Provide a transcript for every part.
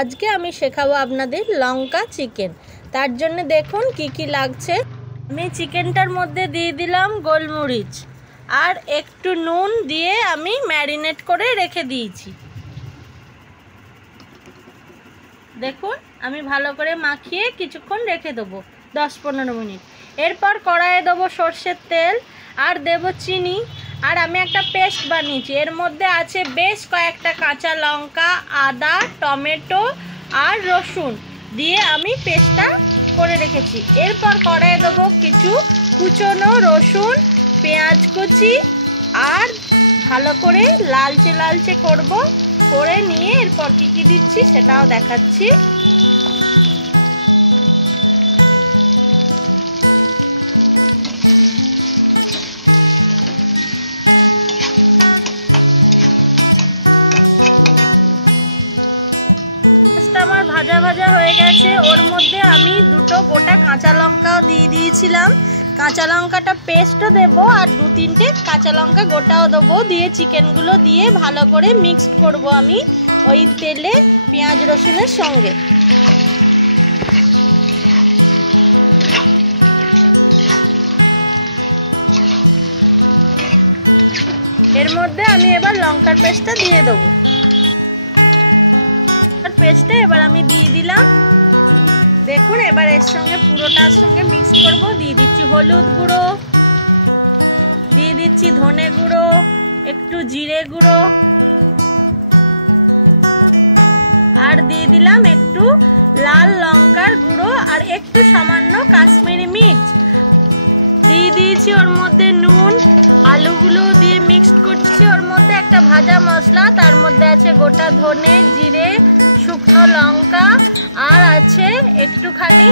আজকে আমি শেখাবো আপনাদের লঙ্কা চিকেন। তার জন্য দেখুন কি কি লাগছে। আমি চিকেনটার মধ্যে দিয়ে দিলাম গোলমরিচ আর একটু নুন দিয়ে আমি ম্যারিনেট করে রেখে দিয়েছি। দেখুন আমি ভালো করে মাখিয়ে কিছুক্ষণ রেখে দেবো 10-15 মিনিট। এরপর কড়াইয়ে দেবো সর্ষের তেল আর দেবো চিনি। আর আমি একটা পেস্ট বানিয়েছি, এর মধ্যে আছে বেশ কয়েকটা কাঁচা লঙ্কা, আদা, টমেটো আর রসুন দিয়ে আমি পেস্টটা করে রেখেছি। এরপর কড়াইয়ে দেবো কিছু কুচনো রসুন, পেঁয়াজ কুচি আর ভালো করে লালচে লালচে করব। করে নিয়ে এরপর কি কি দিচ্ছি সেটাও দেখাচ্ছি। আমার ভাজা ভাজা হয়ে গেছে, ওর মধ্যে আমি দুটো গোটা কাঁচা লঙ্কাও দিয়ে দিয়েছিলাম। কাঁচা লঙ্কাটা পেস্টও দেবো আর 2-3টে কাঁচা লঙ্কা গোটাও দেবো। দিয়ে চিকেনগুলো দিয়ে ভালো করে মিক্সড করব আমি ওই তেলে পেঁয়াজ রসুনের সঙ্গে। এর মধ্যে আমি এবার লঙ্কার পেস্টটা দিয়ে দেবো। পেস্টটা এবার আমি দিয়ে দিলাম। দেখুন এবার এর সঙ্গে পুরোটার সঙ্গে মিক্স করব। দিয়ে দিচ্ছি হলুদ গুঁড়ো, দিয়ে দিচ্ছি ধনে গুঁড়ো, একটু জিরে গুঁড়ো আর দিয়ে দিলাম একটু লাল লঙ্কার গুঁড়ো আর একটু সামান্য কাশ্মীরি মির্চ। দিয়ে দিয়েছি ওর মধ্যে নুন। আলুগুলো দিয়ে মিক্সড করছি। ওর মধ্যে একটা ভাজা মশলা, তার মধ্যে আছে গোটা ধনে, জিরে, শুকনো লঙ্কা আর আছে একটুখানি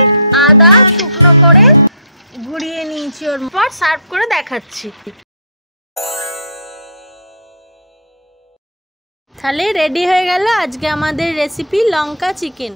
আদা শুকনো করে গুঁড়িয়ে নিয়েছি। ওর পর সার্ভ করে দেখাচ্ছি। তাহলে রেডি হয়ে গেল আজকে আমাদের রেসিপি লঙ্কা চিকেন।